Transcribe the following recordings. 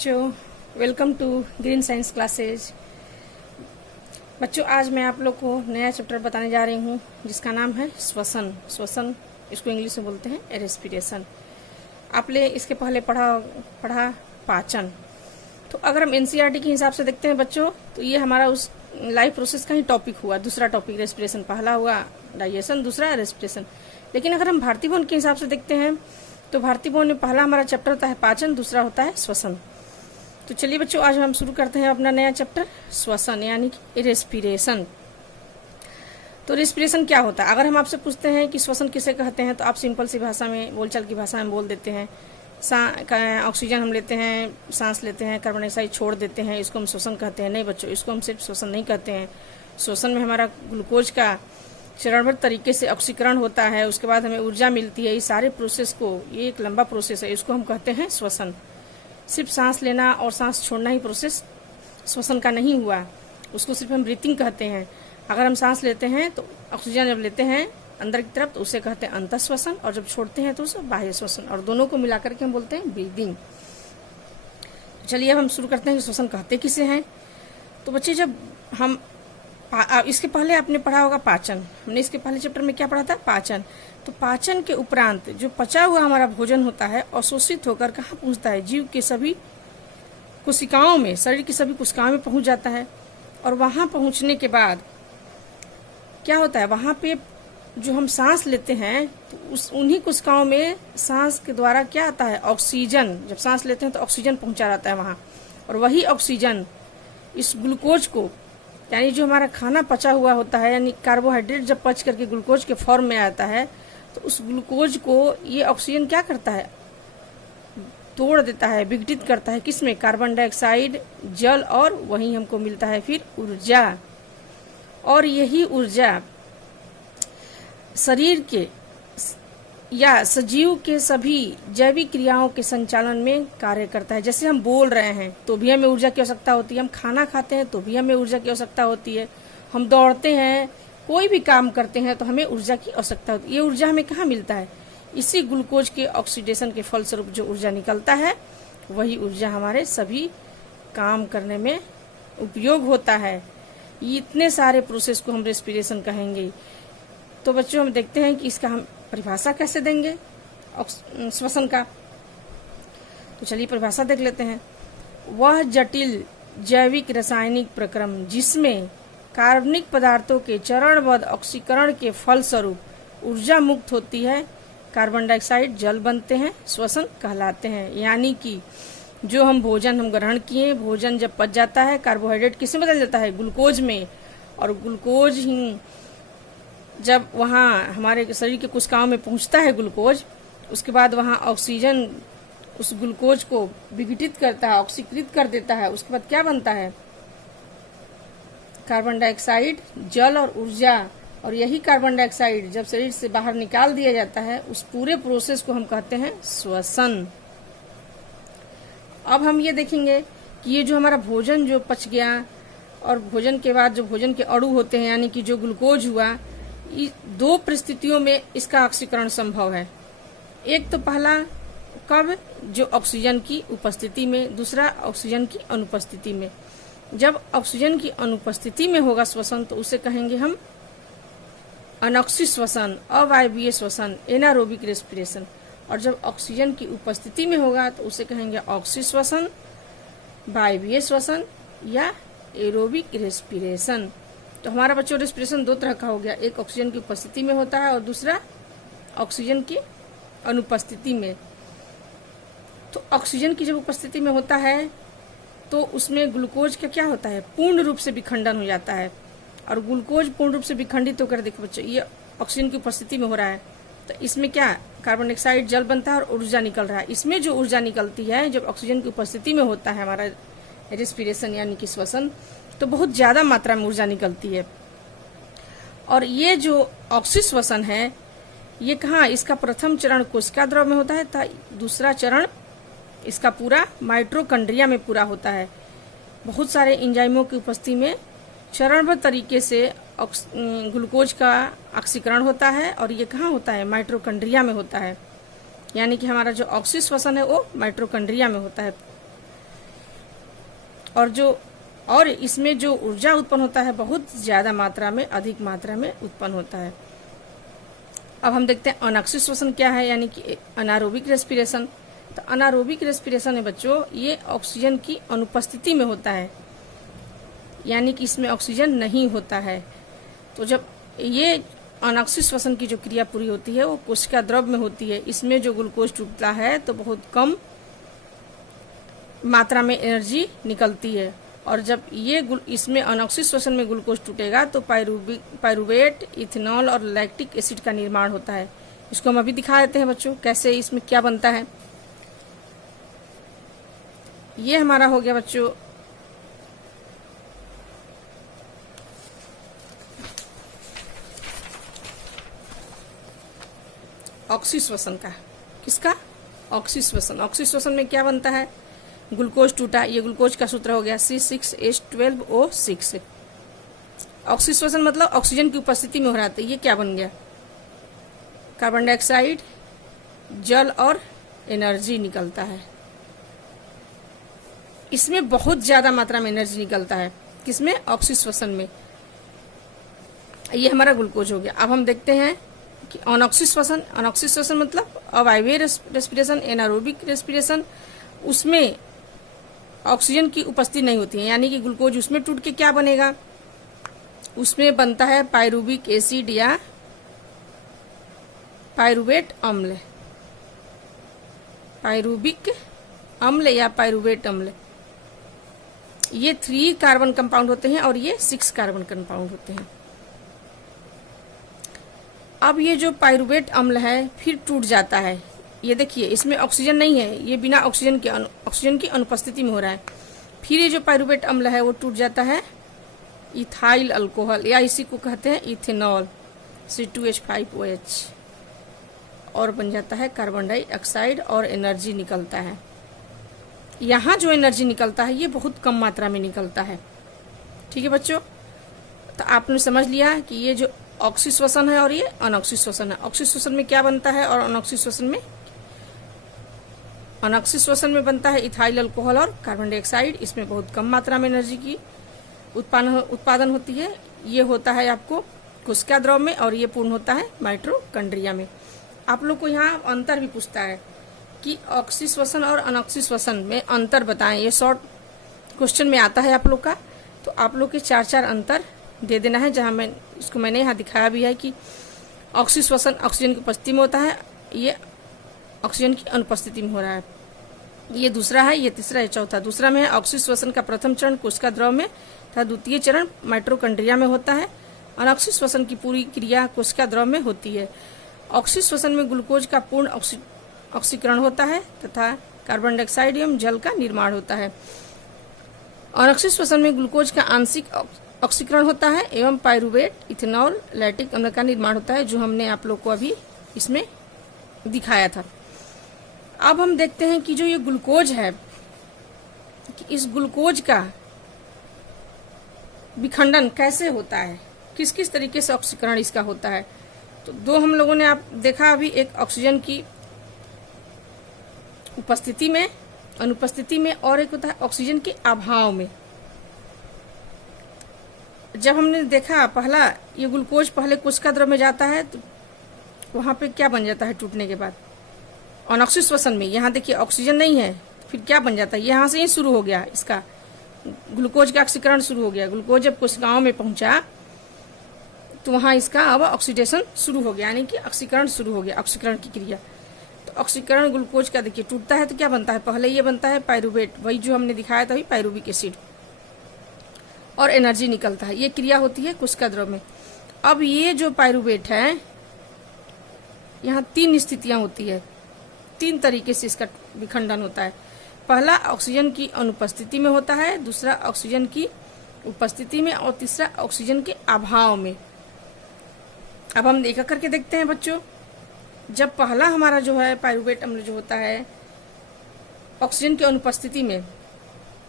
बच्चों, welcome to green science classes. बच्चों, आज मैं आप लोग को नया चैप्टर बताने जा रही हूँ जिसका नाम है श्वसन। इसको इंग्लिश में बोलते हैं रेस्पिरेशन। आपने इसके पहले पढ़ा पाचन। तो अगर हम एनसीईआरटी के हिसाब से देखते हैं बच्चों, तो ये हमारा उस लाइफ प्रोसेस का ही टॉपिक हुआ। दूसरा टॉपिक रेस्पिरेशन, पहला हुआ डाइजेशन, दूसरा रेस्पिरेशन। लेकिन अगर हम भारतीय भवन के हिसाब से देखते हैं तो भारतीय भवन में पहला हमारा चैप्टर होता है पाचन, दूसरा होता है श्वसन। तो चलिए बच्चों, आज हम शुरू करते हैं अपना नया चैप्टर श्वसन यानी कि रेस्पिरेशन। तो रेस्पिरेशन क्या होता है? अगर हम आपसे पूछते हैं कि श्वसन किसे कहते हैं, तो आप सिंपल सी भाषा में, बोलचाल की भाषा में बोल देते हैं। ऑक्सीजन हम लेते हैं, सांस लेते हैं, कार्बन डाइऑक्साइड छोड़ देते हैं, इसको हम श्वसन कहते हैं। नहीं बच्चों, इसको हम सिर्फ श्वसन नहीं कहते हैं। श्वसन में हमारा ग्लूकोज का चरणबद्ध तरीके से ऑक्सीकरण होता है, उसके बाद हमें ऊर्जा मिलती है। इस सारे प्रोसेस को, ये एक लंबा प्रोसेस है, इसको हम कहते हैं श्वसन। सिर्फ सांस लेना और सांस छोड़ना ही प्रोसेस श्वसन का नहीं हुआ, उसको सिर्फ हम ब्रीथिंग कहते हैं। अगर हम सांस लेते हैं तो ऑक्सीजन जब लेते हैं अंदर की तरफ तो उसे कहते हैं अंतःश्वसन, और जब छोड़ते हैं तो उसे बाह्य श्वसन, और दोनों को मिलाकर के हम बोलते हैं ब्रीदिंग। चलिए अब हम शुरू करते हैं कि श्वसन कहते किसे हैं। तो बच्चे, जब हम इसके पहले आपने पढ़ा होगा पाचन। हमने इसके पहले चैप्टर में क्या पढ़ा था? पाचन। तो पाचन के उपरांत जो पचा हुआ हमारा भोजन होता है, अवशोषित होकर कहाँ पहुँचता है? जीव के सभी कोशिकाओं में, शरीर की सभी कोशिकाओं में पहुँच जाता है। और वहाँ पहुँचने के बाद क्या होता है? वहाँ पे जो हम सांस लेते हैं तो उन्हीं कोशिकाओं में सांस के द्वारा क्या आता है? ऑक्सीजन। जब सांस लेते हैं तो ऑक्सीजन पहुँचा जाता है वहाँ, और वही ऑक्सीजन इस ग्लूकोज को, यानी जो हमारा खाना पचा हुआ होता है, यानी कार्बोहाइड्रेट जब पच करके ग्लूकोज के फॉर्म में आता है, तो उस ग्लूकोज को ये ऑक्सीजन क्या करता है? तोड़ देता है, विघटित करता है। किसमें? कार्बन डाइऑक्साइड, जल, और वहीं हमको मिलता है फिर ऊर्जा। और यही ऊर्जा शरीर के या सजीव के सभी जैविक क्रियाओं के संचालन में कार्य करता है। जैसे हम बोल रहे हैं तो भी हमें ऊर्जा की आवश्यकता होती है, हम खाना खाते हैं तो भी हमें ऊर्जा की आवश्यकता होती है, हम दौड़ते हैं, कोई भी काम करते हैं तो हमें ऊर्जा की आवश्यकता होती है। ये ऊर्जा हमें कहाँ मिलता है? इसी ग्लूकोज के ऑक्सीडेशन के फलस्वरूप जो ऊर्जा निकलता है, वही ऊर्जा हमारे सभी काम करने में उपयोग होता है। इतने सारे प्रोसेस को हम रेस्पिरेशन कहेंगे। तो बच्चों, हम देखते हैं कि इसका हम परिभाषा कैसे देंगे श्वसन का। तो चलिए परिभाषा देख लेते हैं। वह जटिल जैविक रासायनिक प्रक्रम जिसमें कार्बनिक पदार्थों के चरणबद्ध ऑक्सीकरण के फलस्वरूप ऊर्जा मुक्त होती है, कार्बन डाइऑक्साइड, जल बनते हैं, श्वसन कहलाते हैं। यानी कि जो हम भोजन ग्रहण किए, भोजन जब पच जाता है, कार्बोहाइड्रेट किसमें बदल जाता है? ग्लूकोज में। और ग्लूकोज ही जब वहाँ हमारे शरीर के कोशिकाओं में पहुँचता है ग्लूकोज, उसके बाद वहाँ ऑक्सीजन उस ग्लूकोज को विघटित करता है, ऑक्सीकृत कर देता है। उसके बाद क्या बनता है? कार्बन डाइऑक्साइड, जल और ऊर्जा। और यही कार्बन डाइऑक्साइड जब शरीर से बाहर निकाल दिया जाता है, उस पूरे प्रोसेस को हम कहते हैं श्वसन। अब हम ये देखेंगे कि ये जो हमारा भोजन जो पच गया, और भोजन के बाद जो भोजन के अणु होते हैं, यानी कि जो ग्लूकोज हुआ, दो परिस्थितियों में इसका ऑक्सीकरण संभव है। एक तो पहला कब? जो ऑक्सीजन की उपस्थिति में, दूसरा ऑक्सीजन की अनुपस्थिति में। जब ऑक्सीजन की अनुपस्थिति में होगा श्वसन, तो उसे कहेंगे हम अनॉक्सी श्वसन, अवायवीय श्वसन, एनारोबिक रेस्पिरेशन। और जब ऑक्सीजन की उपस्थिति में होगा तो उसे कहेंगे ऑक्सी श्वसन, वायवीय श्वसन या एरोबिक रेस्पिरेशन। तो हमारा बच्चों रेस्पिरेशन दो तरह का हो गया, एक ऑक्सीजन की उपस्थिति में होता है और दूसरा ऑक्सीजन की अनुपस्थिति में। तो ऑक्सीजन की जब उपस्थिति में होता है तो उसमें ग्लूकोज का क्या होता है? पूर्ण रूप से विखंडन हो जाता है। और ग्लूकोज पूर्ण रूप से विखंडित होकर, देखो बच्चों, ये ऑक्सीजन की उपस्थिति में हो रहा है, तो इसमें क्या? कार्बन डाइऑक्साइड, जल बनता है और ऊर्जा निकल रहा है। इसमें जो ऊर्जा निकलती है जब ऑक्सीजन की उपस्थिति में होता है हमारा रेस्पिरेशन यानी कि श्वसन, तो बहुत ज्यादा मात्रा में ऊर्जा निकलती है। और ये जो ऑक्सी श्वसन है, ये कहाँ? इसका प्रथम चरण कोशिका द्रव में होता है, दूसरा चरण इसका पूरा माइटोकॉन्ड्रिया में पूरा होता है। बहुत सारे एंजाइमों की उपस्थिति में चरणबद्ध तरीके से ग्लूकोज का ऑक्सीकरण होता है, और ये कहाँ होता है? माइटोकॉन्ड्रिया में होता है। यानी कि हमारा जो ऑक्सी श्वसन है वो माइटोकॉन्ड्रिया में होता है। और इसमें जो ऊर्जा उत्पन्न होता है बहुत ज़्यादा मात्रा में, अधिक मात्रा में उत्पन्न होता है। अब हम देखते हैं अनाक्षिक श्वसन क्या है, यानी कि अनारोबिक रेस्पिरेशन। तो अनारोबिक रेस्पिरेशन है बच्चों, ये ऑक्सीजन की अनुपस्थिति में होता है, यानी कि इसमें ऑक्सीजन नहीं होता है। तो जब ये अनाक्षिक श्वसन की जो क्रिया पूरी होती है वो कोशिका द्रव में होती है। इसमें जो ग्लूकोज टूटता है तो बहुत कम मात्रा में एनर्जी निकलती है, और जब ये इसमें अनाक्षिक श्वसन में ग्लूकोज टूटेगा तो पाइरूवेट, इथेनॉल और लैक्टिक एसिड का निर्माण होता है। इसको हम अभी दिखा देते हैं बच्चों कैसे इसमें क्या बनता है। ये हमारा हो गया बच्चों ऑक्सीश्वसन का। किसका? ऑक्सीश्वसन। ऑक्सीश्वसन में क्या बनता है? ग्लूकोज टूटा, ये ग्लूकोज का सूत्र हो गया C6H12O6। ऑक्सीश्वसन मतलब ऑक्सीजन की उपस्थिति में हो रहा था। ये क्या बन गया? कार्बन डाइऑक्साइड, जल और एनर्जी निकलता है। इसमें बहुत ज्यादा मात्रा में एनर्जी निकलता है। किसमें? ऑक्सीश्वसन में। ये हमारा ग्लूकोज हो गया। अब हम देखते हैं कि अनॉक्सिक श्वसन मतलब अवायवीय रेस्पिरेशन, एनारोबिक रेस्पिरेशन, उसमें ऑक्सीजन की उपस्थिति नहीं होती है, यानी कि ग्लूकोज उसमें टूट के क्या बनेगा? उसमें बनता है पाइरूबिक एसिड या पाइरूवेट अम्ल। पाइरूबिक अम्ल या पाइरूवेट अम्ल, ये 3 कार्बन कंपाउंड होते हैं और ये 6 कार्बन कंपाउंड होते हैं। अब ये जो पाइरूवेट अम्ल है फिर टूट जाता है। ये देखिए इसमें ऑक्सीजन नहीं है, ये बिना ऑक्सीजन की अनुपस्थिति में हो रहा है। फिर ये जो पाइरूवेट अम्ल है वो टूट जाता है इथाइल अल्कोहल, या इसी को कहते हैं इथेनॉल, C2H5OH, और बन जाता है कार्बन डाइऑक्साइड और एनर्जी निकलता है। यहाँ जो एनर्जी निकलता है ये बहुत कम मात्रा में निकलता है। ठीक है बच्चों, तो आपने समझ लिया कि ये जो ऑक्सीय श्वसन है और ये अनॉक्सिय श्वसन है। ऑक्सीय श्वसन में क्या बनता है और अनॉक्सिय श्वसन में? अनॉक्सिय श्वसन में बनता है इथाइल अल्कोहल और कार्बन डाइऑक्साइड। इसमें बहुत कम मात्रा में एनर्जी की उत्पादन होती है। ये होता है आपको कोशिका द्रव में और ये पूर्ण होता है माइटोकॉन्ड्रिया में। आप लोग को यहाँ अंतर भी पूछता है कि ऑक्सीय श्वसन और अनॉक्सिय श्वसन में अंतर बताएं। ये शॉर्ट क्वेश्चन में आता है आप लोग का, तो आप लोग के 4 अंतर दे देना है। जहाँ मैंने यहाँ दिखाया भी है कि ऑक्सीय श्वसन ऑक्सीजन की उपस्थिति में होता है, ये ऑक्सीजन की अनुपस्थिति में हो रहा है। ये दूसरा है, ये तीसरा, ये चौथा। दूसरा में है ऑक्सीय श्वसन का प्रथम चरण कोशिका द्रव में तथा द्वितीय चरण माइटोकॉन्ड्रिया में होता है। अनॉक्सिय श्वसन की पूरी क्रिया कोशिका द्रव में होती है। ऑक्सीय श्वसन में ग्लूकोज का पूर्ण ऑक्सीकरण होता है तथा कार्बन डाइऑक्साइड एवं जल का निर्माण होता है। अनॉक्सिय श्वसन में ग्लूकोज का आंशिक ऑक्सीकरण होता है एवं पाइरूवेट, इथेनॉल, लैक्टिक अम्ल का निर्माण होता है, जो हमने आप लोग को अभी इसमें दिखाया था। अब हम देखते हैं कि जो ये ग्लूकोज है कि इस ग्लूकोज का विखंडन कैसे होता है, किस किस तरीके से ऑक्सीकरण इसका होता है। तो 2 हम लोगों ने आप देखा अभी, एक ऑक्सीजन की उपस्थिति में, अनुपस्थिति में, और एक होता है ऑक्सीजन के अभाव में। जब हमने देखा पहला, ये ग्लूकोज पहले कोशिका द्रव में जाता है तो वहां पे क्या बन जाता है टूटने के बाद? अनॉक्सिय श्वसन में यहाँ देखिए ऑक्सीजन नहीं है, फिर क्या बन जाता है? यहाँ से ही शुरू हो गया इसका ग्लूकोज का ऑक्सीकरण शुरू हो गया। ग्लूकोज जब कोशिकाओं में पहुंचा तो वहां इसका अब ऑक्सीडेशन शुरू हो गया, यानी कि ऑक्सीकरण शुरू हो गया, ऑक्सीकरण की क्रिया। तो ऑक्सीकरण ग्लूकोज का देखिए टूटता है तो क्या बनता है? पहले ये बनता है पाइरूवेट, वही जो हमने दिखाया था, पाइरूविक एसिड, और एनर्जी निकलता है। ये क्रिया होती है कोशिका द्रव में। अब ये जो पाइरूवेट है, यहाँ 3 स्थितियां होती है, 3 तरीके से इसका विखंडन होता है। पहला ऑक्सीजन की अनुपस्थिति में होता है, दूसरा ऑक्सीजन की उपस्थिति में, और तीसरा ऑक्सीजन के अभाव में। अब हम देखा करके देखते हैं बच्चों। जब पहला हमारा जो है पाइरूवेट अम्ल जो होता है ऑक्सीजन की अनुपस्थिति में,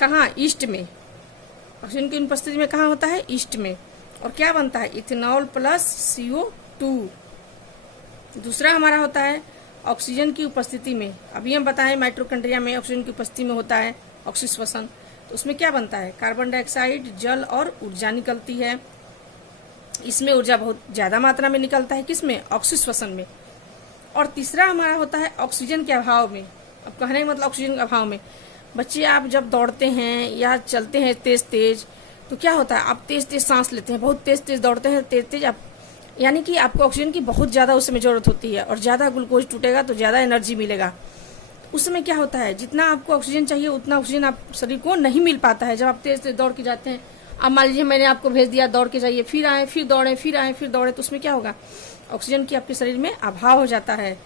कहाँ? ईस्ट में। ऑक्सीजन की अनुपस्थिति में कहाँ होता है? ईस्ट में। और क्या बनता है? Ethanol plus CO2। दूसरा हमारा होता है ऑक्सीजन की उपस्थिति में। अभी हम बताएं माइटोकॉन्ड्रिया में ऑक्सीजन की उपस्थिति में होता है ऑक्सीय श्वसन। तो उसमें क्या बनता है, कार्बन डाइऑक्साइड, जल और ऊर्जा निकलती है। इसमें ऊर्जा बहुत ज़्यादा मात्रा में निकलता है, किसमें, ऑक्सीजन श्वसन में। और तीसरा हमारा होता है ऑक्सीजन के अभाव में। अब कहने का मतलब ऑक्सीजन के अभाव में, बच्चे आप जब दौड़ते हैं या चलते हैं तेज तेज, तो क्या होता है, आप तेज तेज सांस लेते हैं, बहुत तेज तेज दौड़ते हैं, तेज तेज आप, यानी कि आपको ऑक्सीजन की बहुत ज़्यादा उस समय ज़रूरत होती है, और ज़्यादा ग्लूकोज टूटेगा तो ज़्यादा एनर्जी मिलेगा। उस समय क्या होता है, जितना आपको ऑक्सीजन चाहिए उतना ऑक्सीजन आप शरीर को नहीं मिल पाता है। जब आप तेज तेज दौड़ के जाते हैं, अब मान लीजिए मैंने आपको भेज दिया दौड़ के जाइए, फिर आए, फिर दौड़े, फिर आए, फिर दौड़े, तो उसमें क्या होगा, ऑक्सीजन की आपके शरीर में अभाव हो जाता है।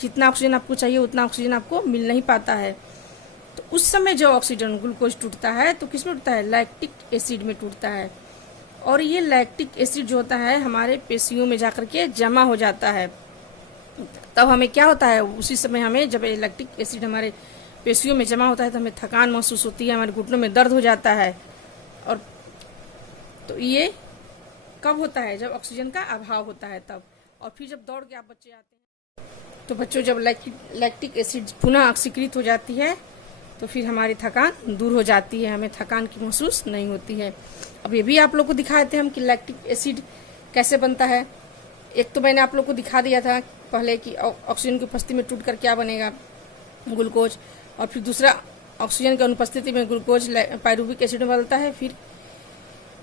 जितना ऑक्सीजन आपको चाहिए उतना ऑक्सीजन आपको मिल नहीं पाता है। तो उस समय जो ऑक्सीजन ग्लूकोज टूटता है तो किस में टूटता है, लैक्टिक एसिड में टूटता है। और ये लैक्टिक एसिड जो होता है हमारे पेशियों में जाकर के जमा हो जाता है। तब हमें क्या होता है, उसी समय हमें, जब लैक्टिक एसिड हमारे पेशियों में जमा होता है तो हमें थकान महसूस होती है, हमारे घुटनों में दर्द हो जाता है। और तो ये कब होता है, जब ऑक्सीजन का अभाव होता है तब। और फिर जब दौड़ के आप बच्चे आते हैं, तो बच्चों जब लैक्टिक एसिड पुनः ऑक्सीकृत हो जाती है तो फिर हमारी थकान दूर हो जाती है, हमें थकान की महसूस नहीं होती है। अब ये भी आप लोग को दिखाए थे हम कि लैक्टिक एसिड कैसे बनता है। एक तो मैंने आप लोग को दिखा दिया था पहले कि ऑक्सीजन की उपस्थिति में टूट कर क्या बनेगा, ग्लूकोज। और फिर दूसरा, ऑक्सीजन की अनुपस्थिति में ग्लूकोज पायरुविक एसिड में बदलता है, फिर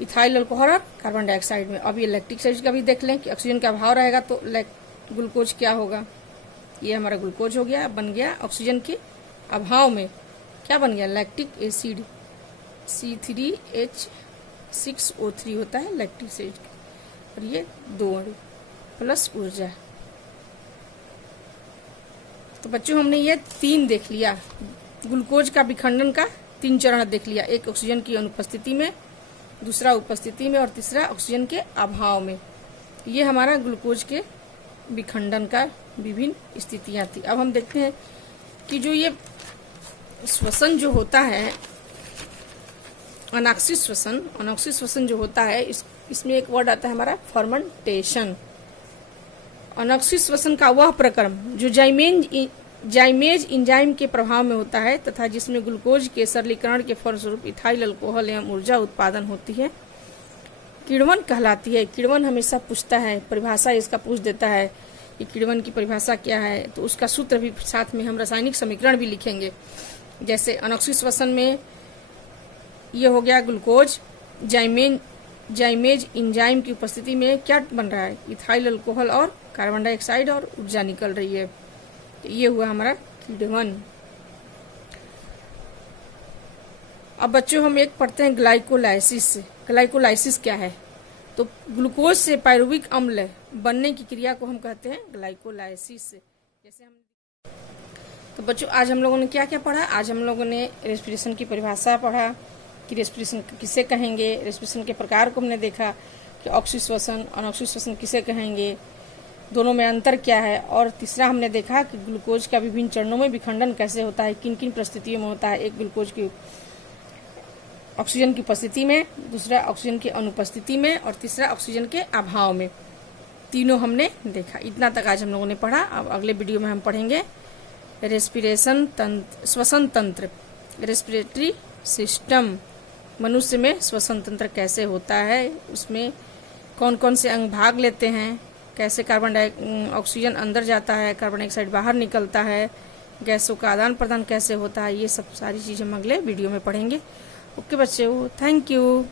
इथाइल अल्कोहल और कार्बन डाइऑक्साइड में। अब ये लैक्टिक एसिड का भी देख लें कि ऑक्सीजन का अभाव रहेगा तो ग्लूकोज क्या होगा, ये हमारा ग्लूकोज हो गया, बन गया ऑक्सीजन के अभाव में क्या बन गया, लैक्टिक एसिड, C3H6O3 होता है लैक्टिक एसिड। और ये 2 अणु प्लस ऊर्जा। तो बच्चों हमने ये 3 देख लिया, ग्लूकोज का विखंडन का 3 चरण देख लिया। एक ऑक्सीजन की अनुपस्थिति में, दूसरा उपस्थिति में, और तीसरा ऑक्सीजन के अभाव में। ये हमारा ग्लूकोज के विखंडन का विभिन्न स्थितियां थी। अब हम देखते हैं कि जो ये श्वसन जो होता है, अनाक्षित श्वसन जो होता है, इसमें एक वर्ड आता है हमारा फर्मेंटेशन। अनाक्षित श्वसन का वह प्रक्रम जो जाइमेज एंजाइम के प्रभाव में होता है तथा जिसमें ग्लूकोज के सरलीकरण के फलस्वरूप इथाइल अल्कोहल एवं ऊर्जा उत्पादन होती है, किण्वन कहलाती है। किण्वन हमेशा पूछता है, परिभाषा इसका पूछ देता है कि किण्वन की परिभाषा क्या है, तो उसका सूत्र भी साथ में हम रासायनिक समीकरण भी लिखेंगे। जैसे अनाक्षित श्वसन में ये हो गया ग्लूकोज, जाइमेज एंजाइम की उपस्थिति में क्या बन रहा है, इथाइल अल्कोहल और कार्बन डाइऑक्साइड, और ऊर्जा निकल रही है। तो ये हुआ हमारा किण्वन। अब बच्चों हम एक पढ़ते हैं ग्लाइकोलाइसिस। ग्लाइकोलाइसिस क्या है, तो ग्लूकोज से पायरुविक अम्ल बनने की क्रिया को हम कहते हैं ग्लाइकोलाइसिस। जैसे हम, तो बच्चों आज हम लोगों ने क्या क्या पढ़ा, आज हम लोगों ने रेस्पिरेशन की परिभाषा पढ़ा कि रेस्पिरेशन किसे कहेंगे, रेस्पिरेशन के प्रकार को हमने देखा कि ऑक्सीजन श्वसन, अनऑक्सीजन श्वसन किसे कहेंगे, दोनों में अंतर क्या है। और तीसरा हमने देखा कि ग्लूकोज का विभिन्न चरणों में विखंडन कैसे होता है, किन किन परिस्थितियों में होता है। एक ग्लूकोज की ऑक्सीजन की उपस्थिति में, दूसरा ऑक्सीजन की अनुपस्थिति में, और तीसरा ऑक्सीजन के अभाव में। तीनों हमने देखा। इतना तक आज हम लोगों ने पढ़ा। अब अगले वीडियो में हम पढ़ेंगे रेस्पिरेशन तंत्र, श्वसन तंत्र, रेस्पिरेटरी सिस्टम। मनुष्य में श्वसन तंत्र कैसे होता है, उसमें कौन कौन से अंग भाग लेते हैं, कैसे ऑक्सीजन अंदर जाता है, कार्बन डाइऑक्साइड बाहर निकलता है, गैसों का आदान प्रदान कैसे होता है, ये सब सारी चीज़ हम अगले वीडियो में पढ़ेंगे। ओके बच्चों, थैंक यू।